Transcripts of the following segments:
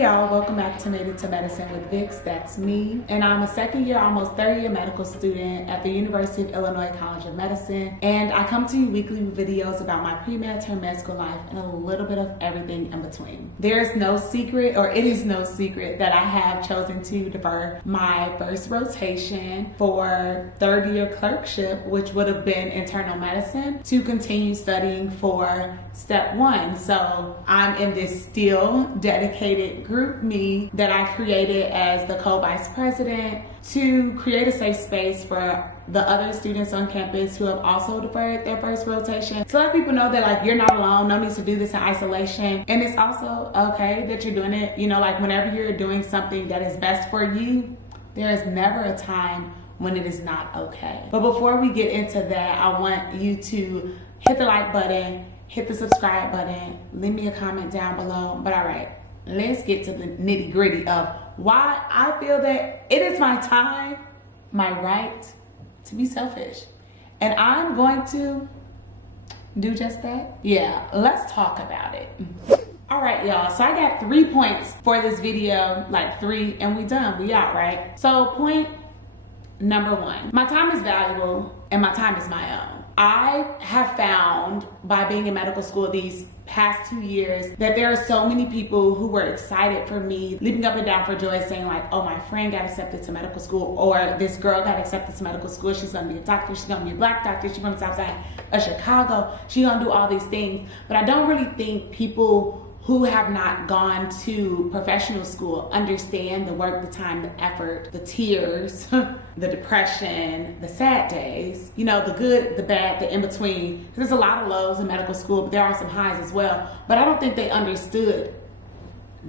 Hey y'all, welcome back to Made It to Medicine with Vix. That's me. And I'm a second year, almost third year medical student at the University of Illinois College of Medicine. And I come to you weekly with videos about my pre-med term med school life and a little bit of everything in between. There's no secret, or it is no secret, that I have chosen to defer my first rotation for third year clerkship, which would have been internal medicine, to continue studying for step one. So I'm in this still dedicated group me that I created as the co-vice president to create a safe space for the other students on campus who have also deferred their first rotation, to let people know that like you're not alone, no need to do this in isolation. And it's also okay that you're doing it, like whenever you're doing something that is best for you, there is never a time when it is not okay. But before we get into that, I want you to hit the like button, hit the subscribe button, leave me a comment down below. But all right, let's get to the nitty gritty of why I feel that it is my time, my right to be selfish. And I'm going to do just that. Yeah, let's talk about it. All right, y'all, so I got 3 points for this video, like 3, and we done, we out, right? So point number 1, my time is valuable and my time is my own. I have found by being in medical school these past 2 years that there are so many people who were excited for me, leaping up and down for joy, saying like, oh, my friend got accepted to medical school, or this girl got accepted to medical school, she's gonna be a doctor, she's gonna be a black doctor, she's from the south side of Chicago, she's gonna do all these things. But I don't really think people who have not gone to professional school understand the work, the time, the effort, the tears, the depression, the sad days, the good, the bad, the in-between. There's a lot of lows in medical school, but there are some highs as well. But I don't think they understood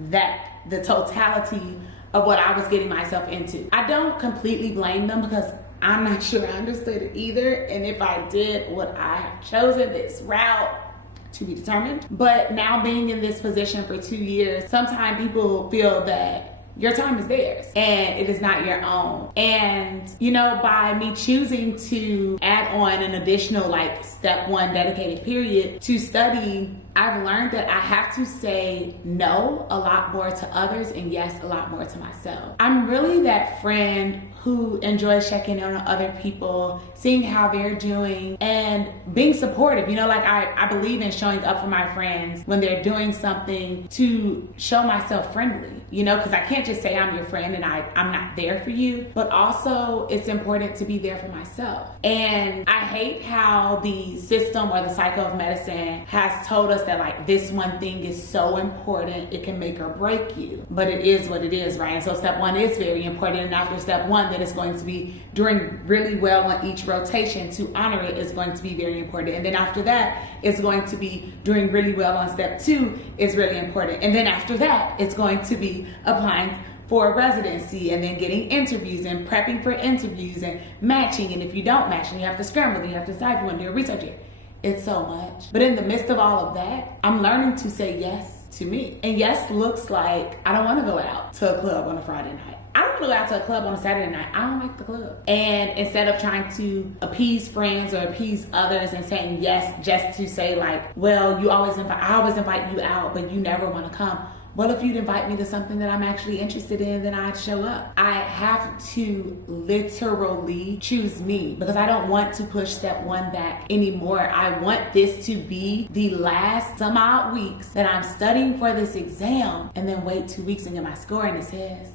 that, the totality of what I was getting myself into. I don't completely blame them because I'm not sure I understood it either. And if I did, would I have chosen this route? To be determined. But now being in this position for 2 years, sometimes people feel that your time is theirs and it is not your own. And by me choosing to add on an additional like step 1 dedicated period to study, I've learned that I have to say no a lot more to others and yes a lot more to myself. I'm really that friend who enjoys checking in on other people, seeing how they're doing, and being supportive. I believe in showing up for my friends when they're doing something, to show myself friendly, because I can't just say I'm your friend and I'm not there for you, but also it's important to be there for myself. And I hate how the system or the cycle of medicine has told us that like this one thing is so important, it can make or break you. But it is what it is, right? And so step 1 is very important, and after step 1, that it's going to be doing really well on each rotation. To honor it is going to be very important. And then after that, it's going to be doing really well on step 2 is really important. And then after that, it's going to be applying for residency and then getting interviews and prepping for interviews and matching. And if you don't match, and you have to scramble, and you have to decide if you want to do a research it. It's so much. But in the midst of all of that, I'm learning to say yes to me. And yes looks like I don't want to go out to a club on a Friday night. I don't want to go out to a club on a Saturday night. I don't like the club. And instead of trying to appease friends or appease others and saying yes just to say like, well, I always invite you out, but you never want to come. Well, if you'd invite me to something that I'm actually interested in, then I'd show up. I have to literally choose me because I don't want to push step 1 back anymore. I want this to be the last some odd weeks that I'm studying for this exam, and then wait 2 weeks and get my score and it says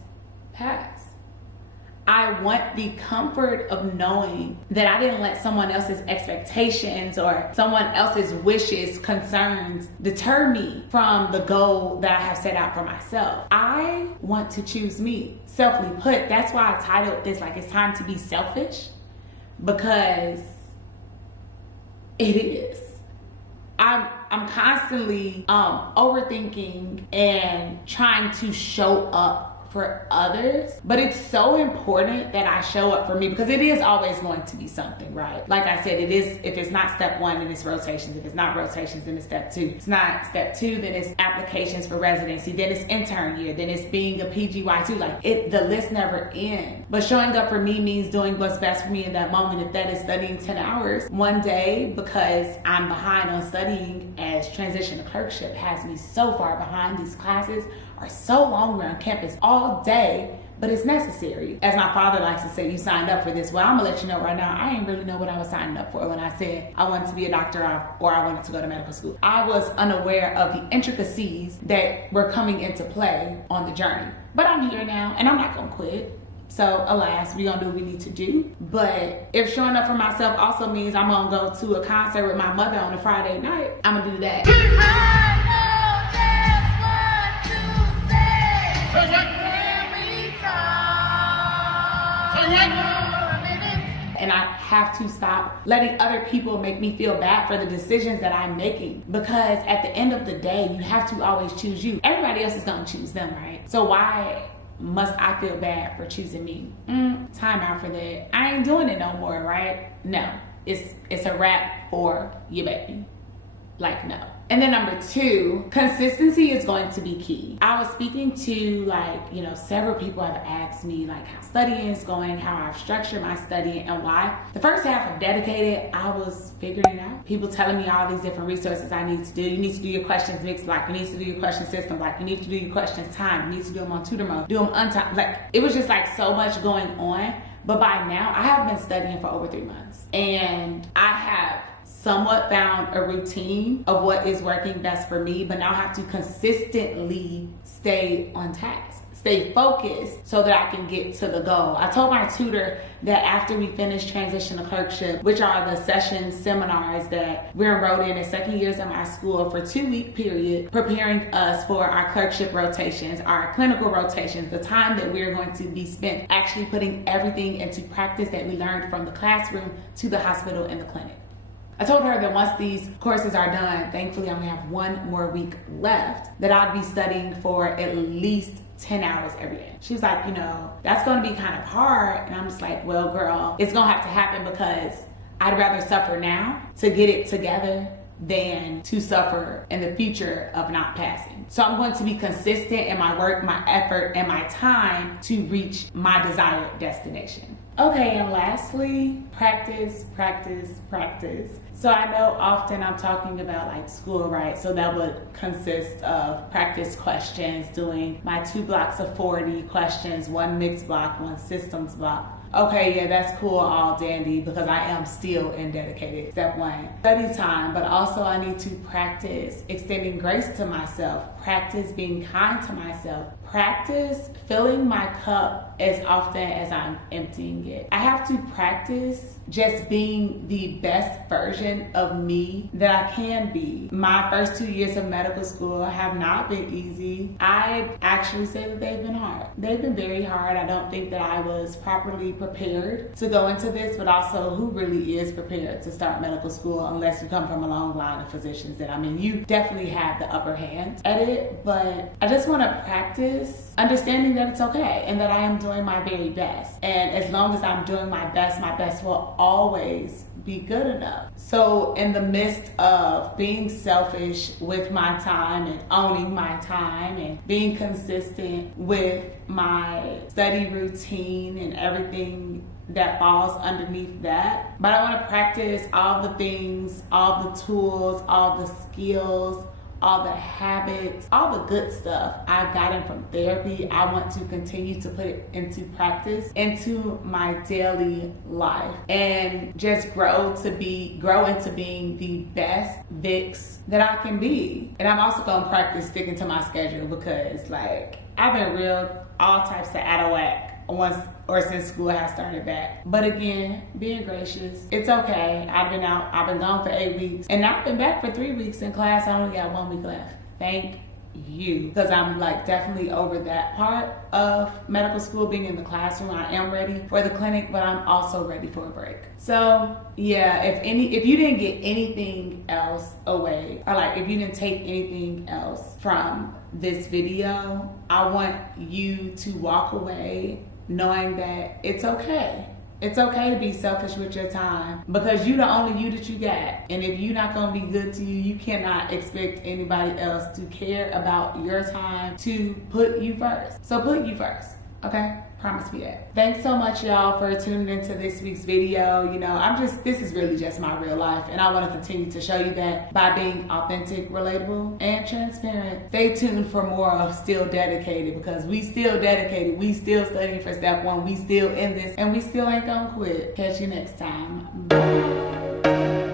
pass. I want the comfort of knowing that I didn't let someone else's expectations or someone else's wishes, concerns deter me from the goal that I have set out for myself. I want to choose me. Selfly put, that's why I titled this like it's time to be selfish, because it is. I'm constantly overthinking and trying to show up for others, but it's so important that I show up for me, because it is always going to be something, right? Like I said, it is, if it's not step 1, then it's rotations. If it's not rotations, then it's step 2. If it's not step 2, then it's applications for residency, then it's intern year, then it's being a PGY2. Like the list never ends. But showing up for me means doing what's best for me in that moment. If that is studying 10 hours one day because I'm behind on studying, as transition to clerkship has me so far behind these classes are so long. We're on campus all day, but it's necessary. As my father likes to say, you signed up for this. Well, I'm gonna let you know right now, I didn't really know what I was signing up for when I said I wanted to be a doctor or I wanted to go to medical school. I was unaware of the intricacies that were coming into play on the journey. But I'm here now, and I'm not gonna quit. So alas, we're gonna do what we need to do. But if showing up for myself also means I'm gonna go to a concert with my mother on a Friday night, I'm gonna do that. And I have to stop letting other people make me feel bad for the decisions that I'm making, because at the end of the day, you have to always choose you. Everybody else is gonna choose them, right? So why must I feel bad for choosing me? Time out for that. I ain't doing it no more, right? No, it's a wrap for you, baby. Like, no. And then number 2, consistency is going to be key. I was speaking to several people have asked me like how studying is going, how I've structured my studying, and why. The first half of dedicated, I was figuring it out. People telling me all these different resources I need to do. You need to do your questions mixed block. You need to do your question system block. You need to do your questions time. You need to do them on tutor mode. Do them on time. Like, it was just like so much going on. But by now, I have been studying for over 3 months, and I have somewhat found a routine of what is working best for me, but now I have to consistently stay on task, stay focused so that I can get to the goal. I told my tutor that after we finish transition to clerkship, which are the session seminars that we're enrolled in 2nd years at my school for 2-week period, preparing us for our clerkship rotations, our clinical rotations, the time that we're going to be spent actually putting everything into practice that we learned from the classroom to the hospital and the clinic. I told her that once these courses are done, thankfully I'm gonna have 1 more week left, that I'd be studying for at least 10 hours every day. She was like, that's gonna be kind of hard. And I'm just like, well, girl, it's gonna have to happen, because I'd rather suffer now to get it together than to suffer in the future of not passing. So I'm going to be consistent in my work, my effort, and my time to reach my desired destination. Okay, and lastly, practice, practice, practice. So I know often I'm talking about like school, right? So that would consist of practice questions, doing my 2 blocks of 40 questions, 1 mixed block, 1 systems block. Okay, yeah, that's cool, all dandy, because I am still in dedicated. Step 1, study time, but also I need to practice extending grace to myself, practice being kind to myself, practice filling my cup as often as I'm emptying it. I have to practice just being the best version of me that I can be. My first 2 years of medical school have not been easy. I actually say that they've been hard. They've been very hard. I don't think that I was properly prepared to go into this, but also who really is prepared to start medical school unless you come from a long line of physicians that, you definitely have the upper hand at it, but I just want to practice understanding that it's okay and that I am doing my very best. And as long as I'm doing my best will always be good enough. So in the midst of being selfish with my time and owning my time and being consistent with my study routine and everything that falls underneath that, but I want to practice all the things, all the tools, all the skills, all the habits, all the good stuff I've gotten from therapy. I want to continue to put it into practice, into my daily life, and just grow into being the best Vix that I can be. And I'm also gonna practice sticking to my schedule, because I've been all types of out of whack since school has started back. But again, being gracious, it's okay. I've been gone for 8 weeks, and I've been back for 3 weeks in class. I only got 1 week left. Thank you, because I'm definitely over that part of medical school, being in the classroom. I am ready for the clinic, but I'm also ready for a break. So yeah, if you didn't get anything else away, or if you didn't take anything else from this video, I want you to walk away knowing that it's okay. It's okay to be selfish with your time, because you're the only you that you got. And if you're not gonna be good to you, you cannot expect anybody else to care about your time, to put you first. So put you first, okay? Promise me that. Thanks so much, y'all, for tuning into this week's video. You know, this is really just my real life, and I want to continue to show you that by being authentic, relatable, and transparent. Stay tuned for more of Still Dedicated, because we still dedicated, we still studying for step 1, we still in this, and we still ain't gonna quit. Catch you next time. Bye.